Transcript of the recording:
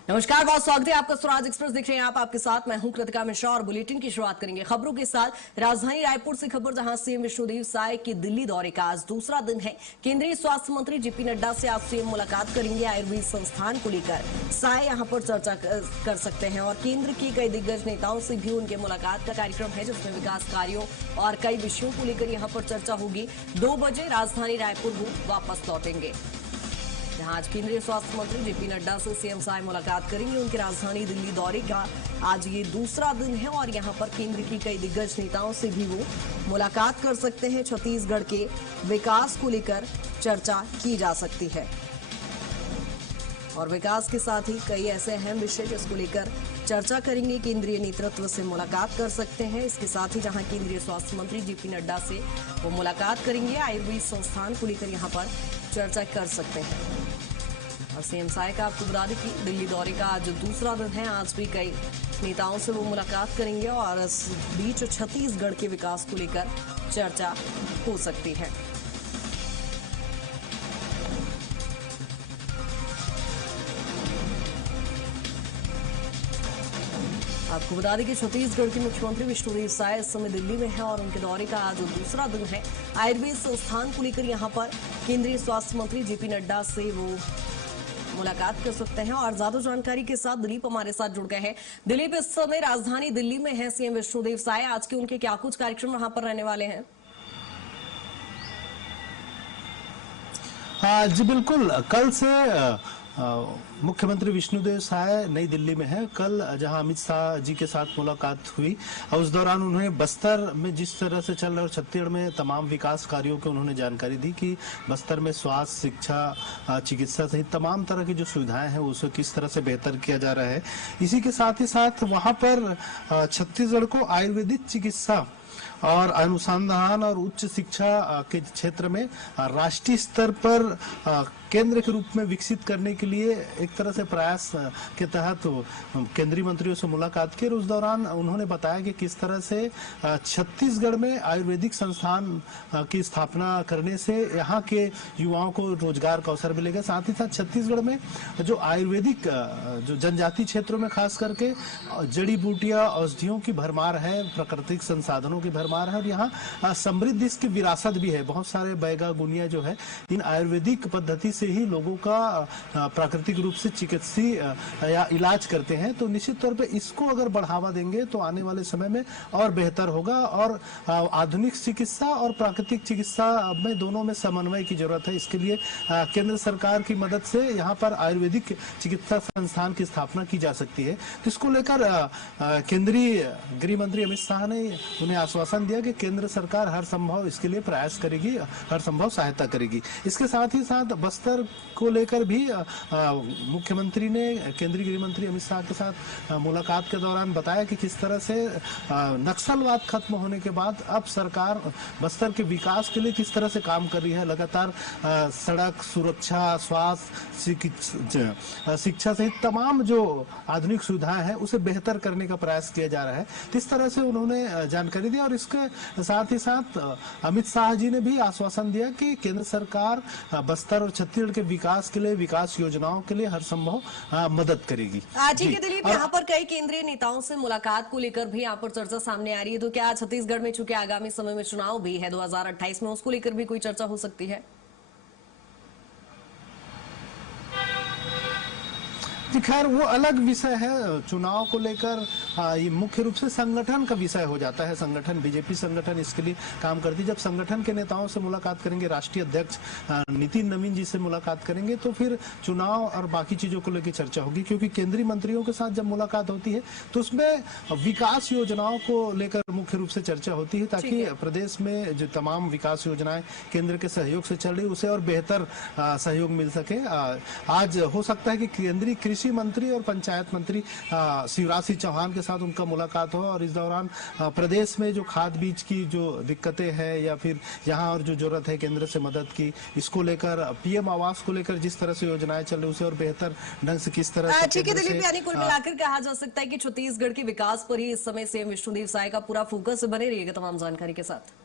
नमस्कार, बहुत स्वागत है आपका स्वराज एक्सप्रेस देख रहे हैं आप। आपके साथ मैं हूं कृतिका मिश्रा और बुलेटिन की शुरुआत करेंगे खबरों के साथ। राजधानी रायपुर से खबर, जहां सीएम विष्णुदेव साय के दिल्ली दौरे का आज दूसरा दिन है। केंद्रीय स्वास्थ्य मंत्री जेपी नड्डा से आज सीएम मुलाकात करेंगे। आयुर्वेद संस्थान को लेकर साय यहां पर चर्चा कर सकते हैं और केंद्र के कई दिग्गज नेताओं से भी उनके मुलाकात का कार्यक्रम है, जिसमें विकास कार्यों और कई विषयों को लेकर यहां पर चर्चा होगी। 2 बजे राजधानी रायपुर वो वापस लौटेंगे। जहां आज केंद्रीय स्वास्थ्य मंत्री जेपी नड्डा से सीएम साय मुलाकात करेंगे। उनके राजधानी दिल्ली दौरे का आज ये दूसरा दिन है और यहां पर केंद्र की कई दिग्गज नेताओं से भी वो मुलाकात कर सकते हैं। छत्तीसगढ़ के विकास को लेकर चर्चा की जा सकती है और विकास के साथ ही कई ऐसे अहम विषय जिसको लेकर चर्चा करेंगे। केंद्रीय नेतृत्व से मुलाकात कर सकते हैं। इसके साथ ही जहां केंद्रीय स्वास्थ्य मंत्री जेपी नड्डा से वो मुलाकात करेंगे, आयुर्वेद संस्थान को लेकर यहां पर चर्चा कर सकते हैं। और सीएम साय का आपको बता दें कि दिल्ली दौरे का आज दूसरा दिन है। आज भी कई नेताओं से वो मुलाकात करेंगे और इस बीच छत्तीसगढ़ के विकास को लेकर चर्चा हो सकती है। आपको बता दें कि छत्तीसगढ़ के मुख्यमंत्री विष्णुदेव साय इस समय दिल्ली में है और उनके दौरे का आज दूसरा दिन है। आयुर्वेद संस्थान को लेकर यहां पर केंद्रीय स्वास्थ्य मंत्री जेपी नड्डा से वो मुलाकात कर सकते हैं। और ज्यादा जानकारी के साथ दिलीप हमारे साथ जुड़ गए हैं। दिलीप, इस समय राजधानी दिल्ली में है सीएम विष्णुदेव साय। आज के उनके क्या कुछ कार्यक्रम वहां पर रहने वाले हैं? हाँ जी, बिल्कुल। कल से मुख्यमंत्री विष्णुदेव साय नई दिल्ली में है। कल जहां अमित शाह जी के साथ मुलाकात हुई और उस दौरान उन्होंने बस्तर में जिस तरह से चल रहे और छत्तीसगढ़ में तमाम विकास कार्यों की उन्होंने जानकारी दी कि बस्तर में स्वास्थ्य, शिक्षा, चिकित्सा सहित तमाम तरह की जो सुविधाएं हैं उसे किस तरह से बेहतर किया जा रहा है। इसी के साथ ही साथ वहां पर छत्तीसगढ़ को आयुर्वेदिक चिकित्सा और अनुसंधान और उच्च शिक्षा के क्षेत्र में राष्ट्रीय स्तर पर केंद्र के रूप में विकसित करने के लिए एक तरह से प्रयास के तहत केंद्रीय मंत्रियों से मुलाकात की। और उस दौरान उन्होंने बताया कि किस तरह से छत्तीसगढ़ में आयुर्वेदिक संस्थान की स्थापना करने से यहाँ के युवाओं को रोजगार का अवसर मिलेगा। साथ ही साथ छत्तीसगढ़ में जो आयुर्वेदिक जो जनजातीय क्षेत्रों में खास करके जड़ी बूटियां, औषधियों की भरमार है, प्राकृतिक संसाधनों की भरमार है और यहाँ समृद्ध इसकी विरासत भी है। बहुत सारे बैगा गुनिया जो है इन आयुर्वेदिक पद्धति से ही लोगों का प्राकृतिक रूप से चिकित्सीय या इलाज करते हैं। तो निश्चित तौर पे इसको अगर बढ़ावा देंगे तो आने वाले समय में और बेहतर होगा और आधुनिक चिकित्सा और प्राकृतिक चिकित्सा में दोनों में समन्वय की जरूरत है। इसके लिए केंद्र सरकार की मदद से यहाँ पर आयुर्वेदिक चिकित्सा संस्थान की स्थापना की जा सकती है। तो इसको लेकर केंद्रीय गृह मंत्री अमित शाह ने उन्हें आश्वासन दिया कि केंद्र सरकार हर संभव इसके लिए प्रयास करेगी, हर संभव सहायता करेगी। इसके साथ ही साथ बस्तर को लेकर भी मुख्यमंत्री ने केंद्रीय गृह मंत्री अमित शाह के साथ मुलाकात के दौरान बताया कि किस तरह से नक्सलवाद खत्म होने के बाद अब सरकार बस्तर के विकास के लिए किस तरह से काम कर रही है। लगातार सड़क सुरक्षा, स्वास्थ्य, शिक्षा सहित तमाम जो आधुनिक सुविधाएं हैं उसे बेहतर करने का प्रयास किया जा रहा है। इस तरह से उन्होंने जानकारी दी और इसके साथ ही साथ अमित शाह जी ने भी आश्वासन दिया कि केंद्र सरकार बस्तर और छत्तीसगढ़ के विकास के लिए, विकास योजनाओं के लिए हर संभव मदद करेगी। आज ही के दिलीप, यहाँ पर कई केंद्रीय नेताओं से मुलाकात को लेकर भी यहाँ पर चर्चा सामने आ रही है। तो क्या छत्तीसगढ़ में चूंकि आगामी समय में चुनाव भी है 2028 में, उसको लेकर भी कोई चर्चा हो सकती है? खैर वो अलग विषय है। चुनाव को लेकर ये मुख्य रूप से संगठन का विषय हो जाता है। संगठन, बीजेपी संगठन इसके लिए काम करती है। जब संगठन के नेताओं से मुलाकात करेंगे, राष्ट्रीय अध्यक्ष नितिन नवीन जी से मुलाकात करेंगे तो फिर चुनाव और बाकी चीजों को लेकर चर्चा होगी। क्योंकि केंद्रीय मंत्रियों के साथ जब मुलाकात होती है तो उसमें विकास योजनाओं को लेकर मुख्य रूप से चर्चा होती है, ताकि प्रदेश में जो तमाम विकास योजनाएं केंद्र के सहयोग से चल रही उसे और बेहतर सहयोग मिल सके। आज हो सकता है कि केंद्रीय कृषि मंत्री और पंचायत मंत्री शिवराज सिंह चौहान के साथ उनका मुलाकात हो और इस दौरान प्रदेश में जो खाद बीज की जो दिक्कतें हैं या फिर यहाँ और जो जरूरत है केंद्र से मदद की, इसको लेकर पीएम आवास को लेकर जिस तरह से योजनाएं चल रही उसे और बेहतर ढंग से किस तरह से। ठीक है दिलीप, यानी कुल मिलाकर कहा जा सकता है कि छत्तीसगढ़ के विकास पर ही इस समय सीएम विष्णुदेव साय का पूरा फोकस बने रहिएगा तमाम जानकारी के साथ।